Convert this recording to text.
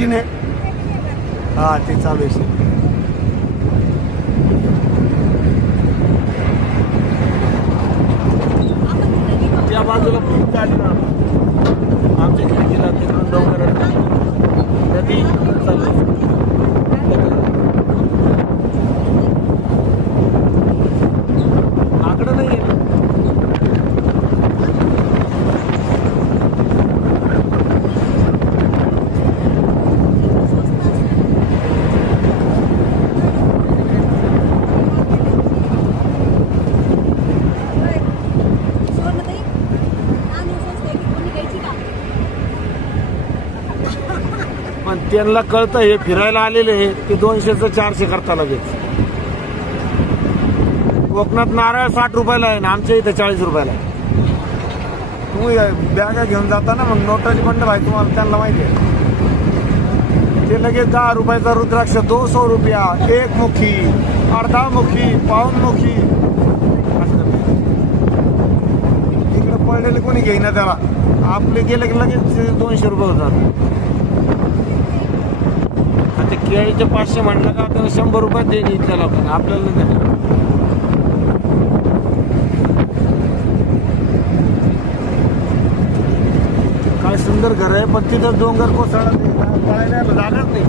Machine आहे. हा ते चालू आहे. त्या बाजूला खूप चालू ना आमच्या खिडकीला तिकडून डोंगर नदी चालली. आकडं नाही आहे. पण त्यांना कळतं हे फिरायला आलेले आहे ते 200चं 400 करता लगेच. कोकणात नारळ 60 रुपयाला आहे ना आमच्या इथे 40 रुपयाला आहे. तुम्ही बॅगा घेऊन जाता ना मग नोटाची बंडल आहे तुम्हाला त्यांना माहिती आहे. ते लगेच 10 रुपयाचा रुद्राक्ष 200 रुपया, 1 मुखी, अर्धा मुखी, पाऊन मुखी. इकडे पडलेले कोणी घेईना त्याला. आपले गेले की लगेच 200 रुपये होतात. आता केळीचे 500 म्हणलं का आता 100 रुपये देईन इथल्या लोकांना आपल्याला नाही. काय सुंदर घर आहे पण तिथं डोंगर कोसळला पळायला जागाच नाही.